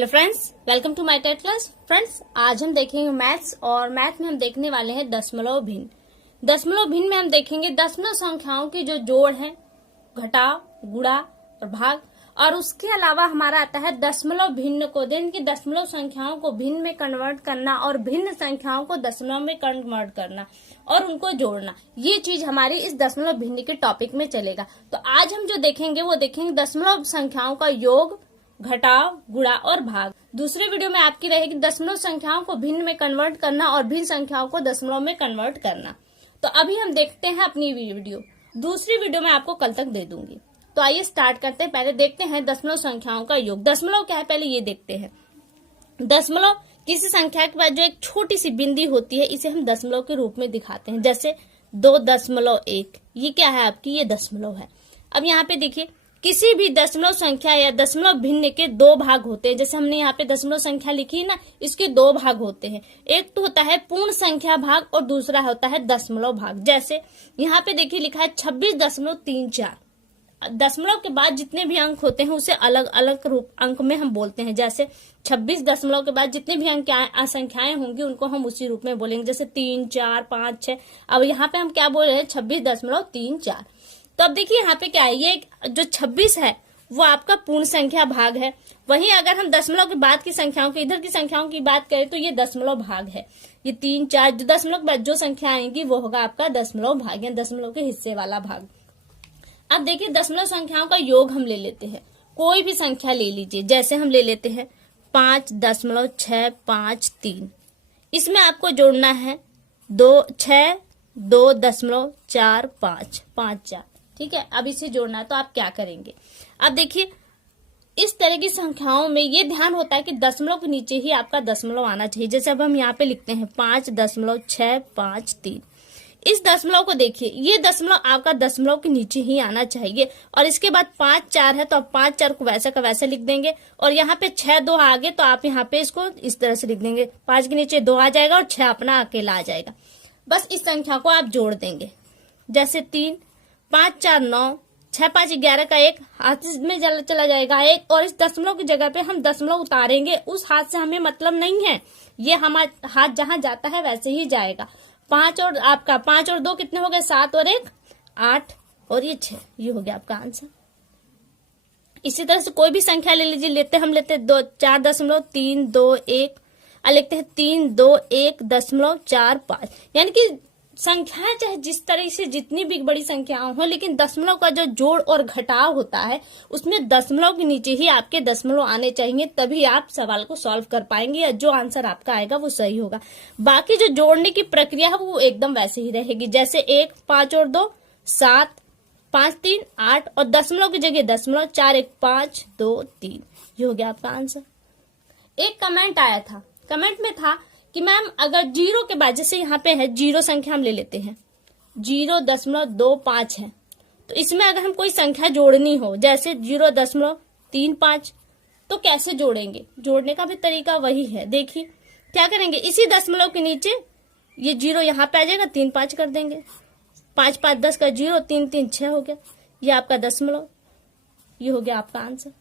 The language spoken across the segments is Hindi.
Hello friends, welcome to my TET class. Friends, आज हम देखेंगे मैथ्स और मैथ में हम देखने वाले हैं दशमलव भिन्न। दशमलव भिन्न में हम देखेंगे दशमलव संख्याओं की जो जोड़ है, घटाव, गुणा और भाग, और उसके अलावा हमारा आता है दशमलव भिन्न को देन की दशमलव संख्याओं को भिन्न में कन्वर्ट करना और भिन्न संख्याओं को दशमलव में कन्वर्ट करना और उनको जोड़ना। ये चीज हमारी इस दशमलव भिन्न के टॉपिक में चलेगा। तो आज हम जो देखेंगे वो देखेंगे दशमलव संख्याओं का योग, घटाव, गुणा और भाग। दूसरे वीडियो में आपकी रहेगी दशमलव संख्याओं को भिन्न में कन्वर्ट करना और भिन्न संख्याओं को दशमलव में कन्वर्ट करना। तो अभी हम देखते हैं अपनी वीडियो। दूसरी वीडियो मैं आपको कल तक दे दूंगी। तो आइए स्टार्ट करते हैं। पहले देखते हैं दशमलव संख्याओं का योग। दशमलव क्या है पहले ये देखते हैं। दशमलव किसी संख्या के बाद जो एक छोटी सी बिंदी होती है इसे हम दशमलव के रूप में दिखाते हैं। जैसे 2.1, ये क्या है आपकी, ये दशमलव है। अब यहाँ पे देखिए किसी भी दशमलव संख्या या दशमलव भिन्न के दो भाग होते हैं। जैसे हमने यहाँ पे दशमलव संख्या लिखी है ना, इसके दो भाग होते हैं। एक तो होता है पूर्ण संख्या भाग और दूसरा होता है दशमलव भाग। जैसे यहाँ पे देखिए लिखा है 26.34। दशमलव के बाद जितने भी अंक होते हैं उसे अलग अलग रूप अंक में हम बोलते हैं। जैसे 26 दशमलव के बाद जितने भी अंक संख्याएं होंगी उनको हम उसी रूप में बोलेंगे। जैसे 3, 4, 5, 6। अब यहाँ पे हम क्या बोल रहे हैं, 26.34। तो अब देखिए यहाँ पे क्या है, ये जो 26 है वो आपका पूर्ण संख्या भाग है। वहीं अगर हम दशमलव के बाद की संख्याओं की, इधर की संख्याओं की बात करें तो ये दशमलव भाग है। ये 3, 4 जो दशमलव के बाद जो संख्या आएंगी वो होगा आपका दशमलव भाग या दशमलव के हिस्से वाला भाग। अब देखिए दशमलव संख्याओं का योग हम ले लेते हैं। कोई भी संख्या ले लीजिए। जैसे हम ले लेते हैं 5.653। इसमें आपको जोड़ना है 2.45, 5, ठीक है। अब इसे जोड़ना है तो आप क्या करेंगे। अब देखिए इस तरह की संख्याओं में ये ध्यान होता है कि दशमलव के नीचे ही आपका दशमलव आना चाहिए। जैसे अब हम यहाँ पे लिखते हैं 5.653। इस दशमलव को देखिए, ये दशमलव आपका दशमलव के नीचे ही आना चाहिए। और इसके बाद 5, 4 है तो आप 5, 4 को वैसा का वैसा लिख देंगे। और यहाँ पे 6, 2 आगे तो आप यहाँ पे इसको इस तरह से लिख देंगे। 5 के नीचे 2 आ जाएगा और 6 अपना अकेला आ जाएगा। बस इस संख्या को आप जोड़ देंगे। जैसे 3, 5, 4, 9, 6, 5, 11 का एक हाथ में चला जाएगा एक, और इस दशमलव की जगह पे हम दशमलव उतारेंगे। उस हाथ से हमें मतलब नहीं है, ये हमारा हाथ जहां जाता है वैसे ही जाएगा। 5 और आपका 5 और 2 कितने हो गए, 7 और 1 8 और ये 6। ये हो गया आपका आंसर। इसी तरह से कोई भी संख्या ले लीजिए। हम लेते 4.321 और लिखते हैं 321.45। यानी कि संख्याएं चाहे जिस तरह से जितनी भी बड़ी संख्याएं हो, लेकिन दशमलव का जो जोड़ और घटाव होता है उसमें दशमलव के नीचे ही आपके दशमलव आने चाहिए, तभी आप सवाल को सॉल्व कर पाएंगे या जो आंसर आपका आएगा वो सही होगा। बाकी जो जोड़ने की प्रक्रिया है वो एकदम वैसे ही रहेगी। जैसे 1, 5 और 2 7, 5, 3 8 और दशमलव की जगह दशमलव, 4, 1, 5, 2, 3। ये हो गया आपका आंसर। एक कमेंट आया था, कमेंट में था कि मैम अगर जीरो के बाद, जैसे यहाँ पे है जीरो संख्या हम ले लेते हैं 0.25 है, तो इसमें अगर हम कोई संख्या जोड़नी हो जैसे 0.35, तो कैसे जोड़ेंगे। जोड़ने का भी तरीका वही है। देखिए क्या करेंगे, इसी दशमलव के नीचे ये 0 यहाँ पे आ जाएगा, 3, 5 कर देंगे। 5, 5, 10 का 0, 3, 3, 6 हो गया। ये आपका दशमलव, ये हो गया आपका आंसर।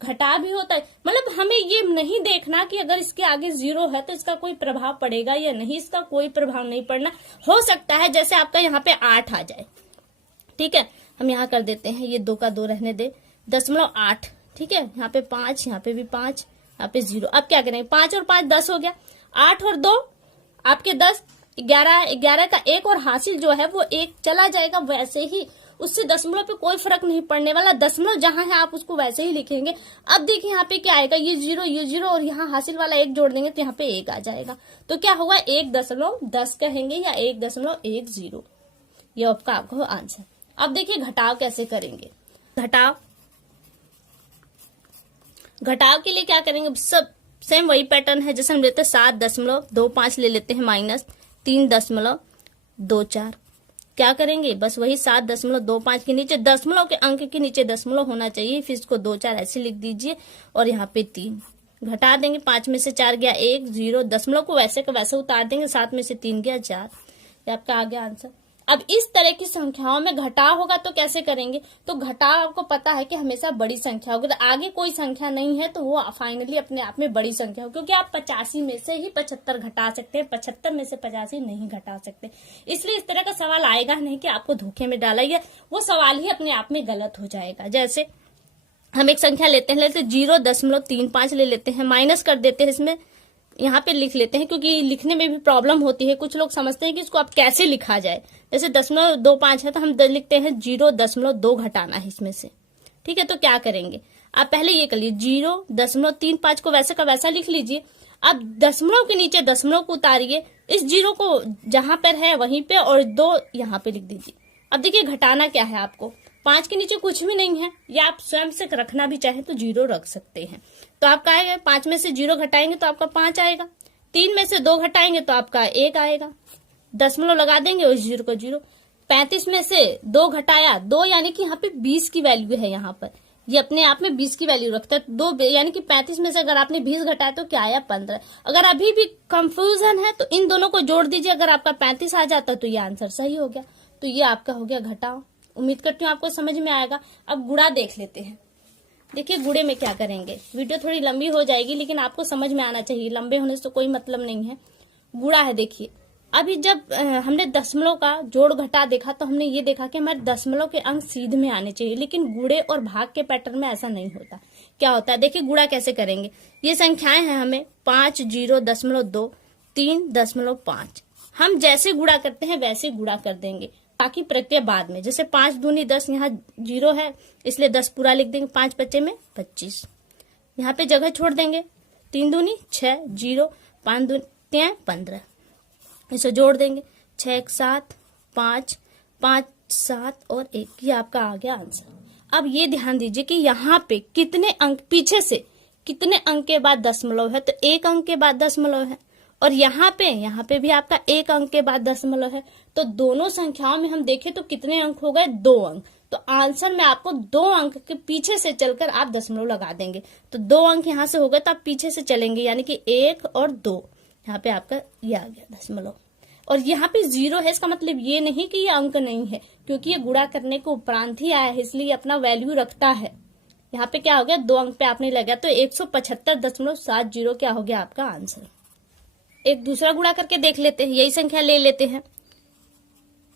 घटा भी होता है, मतलब हमें ये नहीं देखना कि अगर इसके आगे 0 है तो इसका कोई प्रभाव पड़ेगा या नहीं। इसका कोई प्रभाव नहीं पड़ना। हो सकता है जैसे आपका यहाँ पे 8 आ जाए, ठीक है। हम यहाँ कर देते हैं, ये 2 का 2 रहने दे, 0.8, ठीक है। यहाँ पे 5, यहाँ पे भी 5, यहाँ पे 0। अब क्या करेंगे, 5 और 5 10 हो गया। 8 और 2 आपके 10, 11 का 1 और हासिल जो है वो 1 चला जाएगा वैसे ही। उससे दशमलव पे कोई फर्क नहीं पड़ने वाला। दशमलव जहां है आप उसको वैसे ही लिखेंगे। अब देखिए यहाँ पे क्या आएगा, ये 0 और यहाँ हासिल वाला 1 जोड़ देंगे तो यहाँ पे 1 आ जाएगा। तो क्या होगा, 1.10 कहेंगे या 1.10। ये आपका आंसर। अब देखिए घटाव कैसे करेंगे। घटाव के लिए क्या करेंगे, सब सेम वही पैटर्न है। जैसे हम लेते हैं 7.25 ले लेते हैं माइनस 3.24। क्या करेंगे, बस वही 7.25 के नीचे दशमलव के अंक के नीचे दशमलव होना चाहिए। फिर इसको 2, 4 ऐसे लिख दीजिए और यहाँ पे 3 घटा देंगे। 5 में से 4 गया 1, 0। दशमलव को वैसे का वैसे उतार देंगे। 7 में से 3 गया 4। ये आपका आ गया आंसर। अब इस तरह की संख्याओं में घटाव होगा तो कैसे करेंगे, तो घटाव आपको पता है कि हमेशा बड़ी संख्या होगी, तो आगे कोई संख्या नहीं है तो वो फाइनली अपने आप में बड़ी संख्या होगी, क्योंकि आप 85 में से ही 75 घटा सकते हैं, 75 में से 85 नहीं घटा सकते। इसलिए इस तरह का सवाल आएगा नहीं कि आपको धोखे में डाला, या वो सवाल ही अपने आप में गलत हो जाएगा। जैसे हम एक संख्या लेते हैं 0.35 ले लेते हैं, माइनस कर देते हैं, इसमें यहाँ पे लिख लेते हैं, क्योंकि लिखने में भी प्रॉब्लम होती है। कुछ लोग समझते हैं कि इसको अब कैसे लिखा जाए, जैसे 0.25 है तो हम लिखते हैं 0.2 घटाना है इसमें से, ठीक है। तो क्या करेंगे, आप पहले ये कर लीजिए 0.35 को वैसे का वैसा लिख लीजिए। अब दशमलव के नीचे दशमलव को उतारिए, इस 0 को जहां पर है वहीं पे और 2 यहाँ पे लिख दीजिए। अब देखिए घटाना क्या है आपको, 5 के नीचे कुछ भी नहीं है, या आप स्वयं से रखना भी चाहें तो 0 रख सकते हैं। तो आपका आएगा 5 में से 0 घटाएंगे तो आपका 5 आएगा, 3 में से 2 घटाएंगे तो आपका 1 आएगा, दशमलव लगा देंगे उस 0 को 0। 35 में से 2 घटाया 2, यानी कि यहाँ पे 20 की वैल्यू है, यहाँ पर ये अपने आप में 20 की वैल्यू रखता है। 2 यानी कि 35 में से अगर आपने 20 घटाया तो क्या आया 15। अगर अभी भी कंफ्यूजन है तो इन दोनों को जोड़ दीजिए, अगर आपका 35 आ जाता तो ये आंसर सही हो गया। तो ये आपका हो गया घटाव। उम्मीद करती हूँ आपको समझ में आएगा। अब गुणा देख लेते हैं। देखिए गुणे में क्या करेंगे, वीडियो थोड़ी लंबी हो जाएगी लेकिन आपको समझ में आना चाहिए, लंबे होने से तो कोई मतलब नहीं है। गुणा है, देखिए अभी जब हमने दशमलव का जोड़ घटा देखा तो हमने ये देखा कि हमारे दशमलव के अंक सीध में आने चाहिए, लेकिन गुणे और भाग के पैटर्न में ऐसा नहीं होता। क्या होता है, देखिए गुणा कैसे करेंगे। ये संख्याएं हैं हमें 5, 0.2, 3.5। हम जैसे गुणा करते हैं वैसे गुणा कर देंगे, बाकी प्रक्रिया बाद में। जैसे 5 दूनी 10, यहाँ 0 है इसलिए 10 पूरा लिख देंगे, 5 बचे में 25, यहाँ पे जगह छोड़ देंगे। 3 दूनी 6, 0, 5 दूनी 15, इसे जोड़ देंगे। 6 1 7, 5 5 7 और 1, ये आपका आ गया आंसर। अब ये ध्यान दीजिए कि यहाँ पे कितने अंक पीछे से कितने अंक के बाद दशमलव है, तो 1 अंक के बाद दशमलव है, और यहाँ पे भी आपका 1 अंक के बाद दशमलव है। तो दोनों संख्याओं में हम देखें तो कितने अंक हो गए, 2 अंक। तो आंसर में आपको 2 अंक के पीछे से चलकर आप दशमलव लगा देंगे। तो 2 अंक यहाँ से हो गए तो आप पीछे से चलेंगे, यानी कि 1 और 2, यहाँ पे आपका ये आ गया दशमलव। और यहाँ पे 0 है, इसका मतलब ये नहीं कि ये अंक नहीं है, क्योंकि ये गुणा करने के उपरांत ही आया है, इसलिए अपना वैल्यू रखता है। यहाँ पे क्या हो गया, 2 अंक पे आपने लगा, तो 175.70 क्या हो गया आपका आंसर। एक दूसरा गुणा करके देख लेते हैं, यही संख्या ले लेते हैं।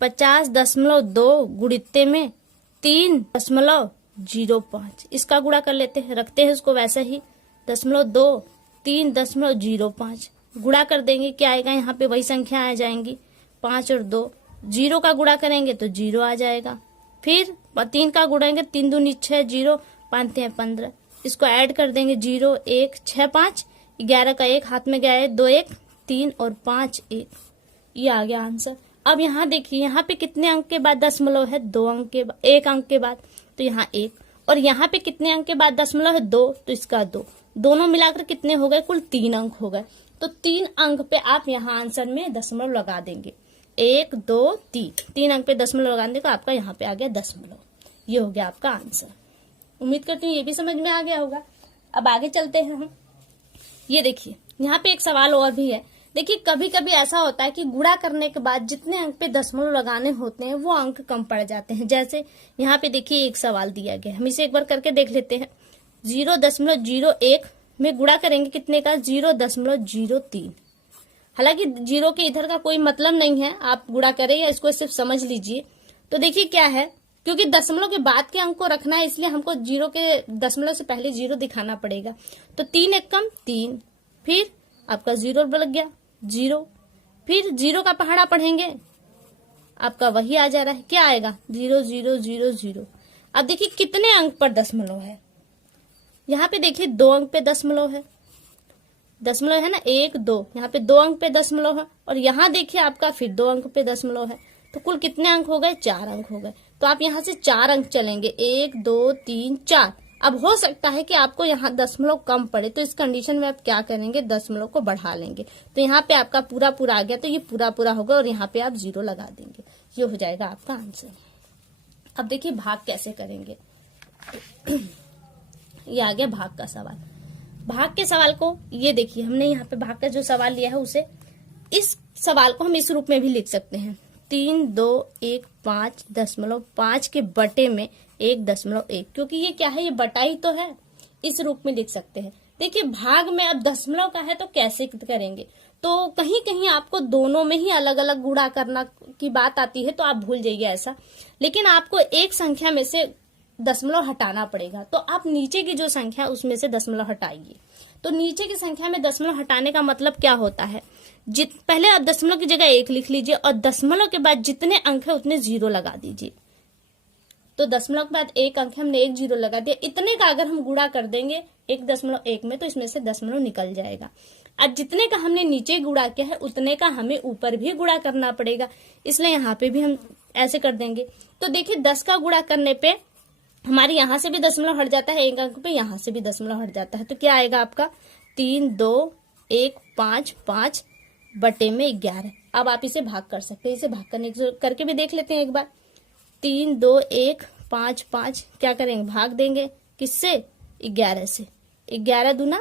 50.2 गुणित्ते में 3.05, इसका गुणा कर लेते हैं, रखते हैं इसको वैसे ही। 0.2 3.05 गुणा कर देंगे, क्या आएगा, यहाँ पे वही संख्या आ जाएंगी 5 और 2। 0 का गुणा करेंगे तो 0 आ जाएगा, फिर 3 का गुणाएंगे, 3 दूनी 6, 0 5 15, इसको ऐड कर देंगे 0 1 6 5, 11 का 1 हाथ में गया है, 2 1 3 और 5 1, ये आ गया आंसर। अब यहाँ देखिए, यहाँ पे कितने अंक के बाद दशमलव है, 2 अंक के बाद, 1 अंक के बाद, तो यहाँ 1, और यहाँ पे कितने अंक के बाद दशमलव है, 2, तो इसका 2, दोनों मिलाकर कितने हो गए, कुल 3 अंक हो गए। तो 3 अंक पे आप यहाँ आंसर में दशमलव लगा देंगे, 1 2 3 अंक पे दशमलव लगा देंगे तो आपका यहाँ पे आ गया दशमलव। ये हो गया आपका आंसर। उम्मीद करती हूँ ये भी समझ में आ गया होगा। अब आगे चलते हैं हम। ये देखिए यहाँ पे एक सवाल और भी है। देखिए कभी कभी ऐसा होता है कि गुणा करने के बाद जितने अंक पे दशमलव लगाने होते हैं वो अंक कम पड़ जाते हैं। जैसे यहाँ पे देखिए एक सवाल दिया गया, हम इसे एक बार करके देख लेते हैं। 0.01 में गुणा करेंगे कितने का, 0.03। हालांकि 0 के इधर का कोई मतलब नहीं है, आप गुणा करें या इसको सिर्फ समझ लीजिए। तो देखिए क्या है, क्योंकि दशमलव के बाद के अंक को रखना है इसलिए हमको 0 के दशमलव से पहले 0 दिखाना पड़ेगा। तो 3 1 कम 3, फिर आपका 0 लग गया 0, फिर 0 का पहाड़ा पढ़ेंगे, आपका वही आ जा रहा है, क्या आएगा 0 0 0 0। अब देखिए कितने अंक पर दशमलव है, यहाँ पे देखिए 2 अंक पे दशमलव है, दशमलव है ना 1 2, यहाँ पे 2 अंक पे दशमलव है, और यहाँ देखिए आपका फिर 2 अंक पे दशमलव है। तो कुल कितने अंक हो गए, 4 अंक हो गए। तो आप यहाँ से 4 अंक चलेंगे, 1 2 3 4। अब हो सकता है कि आपको यहाँ दशमलव कम पड़े, तो इस कंडीशन में आप क्या करेंगे, दशमलव को बढ़ा लेंगे। तो यहाँ पे आपका पूरा पूरा आ गया, तो ये पूरा पूरा होगा और यहाँ पे आप 0 लगा देंगे, ये हो जाएगा आपका आंसर। अब देखिए भाग कैसे करेंगे। ये आ गया भाग का सवाल। भाग के सवाल को ये देखिए, हमने यहाँ पे भाग का जो सवाल लिया है उसे, इस सवाल को हम इस रूप में भी लिख सकते हैं। 3,2,1,5.5 के बटे में 1.1, क्योंकि ये क्या है, ये बटा ही तो है, इस रूप में लिख सकते हैं। देखिए भाग में अब दशमलव का है तो कैसे करेंगे, तो कहीं कहीं आपको दोनों में ही अलग अलग गुणा करना की बात आती है तो आप भूल जाइए ऐसा, लेकिन आपको एक संख्या में से दशमलव हटाना पड़ेगा। तो आप नीचे की जो संख्या उसमें से दशमलव हटाइए। तो नीचे की संख्या में दशमलव हटाने का मतलब क्या होता है, पहले आप दशमलव की जगह 1 लिख लीजिए और दशमलव के बाद जितने अंक है उतने 0 लगा दीजिए। तो दशमलव के बाद 1 अंक हमने 1 0 लगा दिया, इतने का अगर हम गुणा कर देंगे 1.1 में तो इसमें से दशमलव निकल जाएगा। अब जितने का हमने नीचे गुणा किया है उतने का हमें ऊपर भी गुणा करना पड़ेगा, इसलिए यहाँ पे भी हम ऐसे कर देंगे। तो देखिए 10 का गुणा करने पे हमारे यहाँ से भी दशमलव हट जाता है, 1 अंक पे यहाँ से भी दशमलव हट जाता है, तो क्या आएगा आपका 3,2,1,5,5 बटे में 11। अब आप इसे भाग कर सकते हैं, इसे भाग करके भी देख लेते हैं एक बार। 3,2,1,5,5 क्या करेंगे, भाग देंगे किससे, 11 से। 11 दूना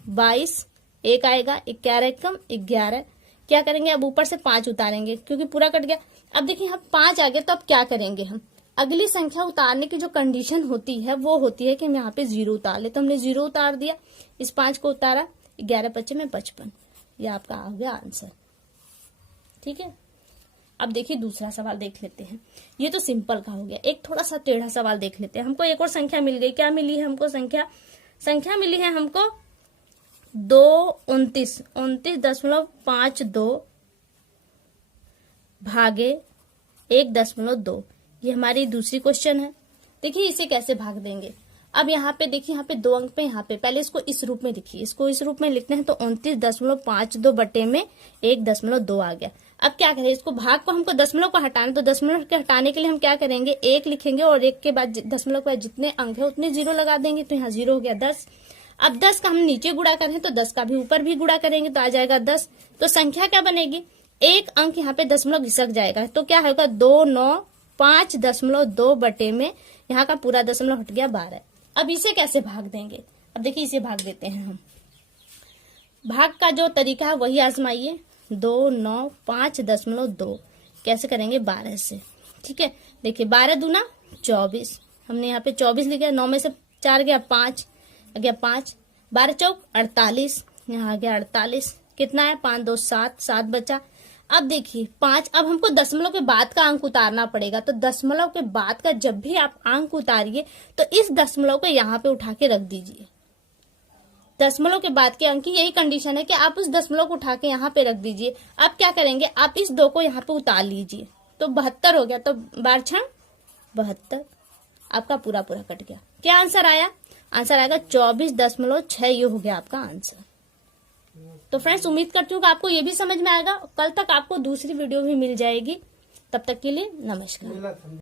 22, 1 आएगा, 11 कम 11। क्या करेंगे, अब ऊपर से 5 उतारेंगे क्योंकि पूरा कट गया। अब देखिए यहाँ 5 आ गया, तो अब क्या करेंगे, हम अगली संख्या उतारने की जो कंडीशन होती है वो होती है कि हम यहाँ पे 0 उतार ले। तो हमने 0 उतार दिया, इस 5 को उतारा, 11 पच्चे में 55, ये आपका आ गया आंसर। ठीक है, अब देखिए दूसरा सवाल देख लेते हैं। ये तो सिंपल का हो गया, एक थोड़ा सा टेढ़ा सवाल देख लेते हैं। हमको एक और संख्या मिल गई, क्या मिली है हमको, संख्या मिली है हमको 29.52 भागे 1.2। ये हमारी दूसरी क्वेश्चन है। देखिए इसे कैसे भाग देंगे। अब यहाँ पे देखिए, यहाँ पे 2 अंक पे, यहाँ पे पहले इसको इस रूप में लिखिए, इसको इस रूप में लिखते हैं तो 29.52 बटे में 1.2 आ गया। अब क्या करें, इसको भाग को हमको दशमलव को हटाना, तो दशमलव के हटाने के लिए हम क्या करेंगे, 1 लिखेंगे और 1 के बाद दशमलव के बाद जितने अंक है उतने 0 लगा देंगे। तो यहाँ 0 हो गया 10। अब 10 का हम नीचे गुणा करें तो 10 का भी ऊपर भी गुणा करेंगे तो आ जाएगा 10। तो संख्या क्या बनेगी, एक अंक यहाँ पे दशमलव घिसक जाएगा, तो क्या होगा 2,9,5.2 बटे में यहाँ का पूरा दशमलव हट गया 12। अब इसे कैसे भाग देंगे, अब देखिए इसे भाग देते हैं हम। भाग का जो तरीका है वही आजमाइए। 2,9,5.2 कैसे करेंगे, 12 से। ठीक है, देखिए 12 दूना 24, हमने यहाँ पे 24 लिखा, 9 में से 4 गया 5, आ गया 5, 12 चौक 48, यहाँ आ गया 48, कितना है 5 2 7, 7 बचा। अब देखिए 5, अब हमको दशमलव के बाद का अंक उतारना पड़ेगा, तो दशमलव के बाद का जब भी आप अंक उतारिए तो इस दशमलव को यहाँ पे उठा के रख दीजिए। दशमलव के बाद के अंक की यही कंडीशन है कि आप उस दशमलव को उठा के यहाँ पे रख दीजिए। अब क्या करेंगे, आप इस 2 को यहाँ पे उतार लीजिए, तो 72 हो गया, तो 12 छंग 72, आपका पूरा कट गया। क्या आंसर आया, आंसर आएगा 24.6, ये हो गया आपका आंसर। तो फ्रेंड्स उम्मीद करती हूँ कि आपको ये भी समझ में आएगा। कल तक आपको दूसरी वीडियो भी मिल जाएगी, तब तक के लिए नमस्कार।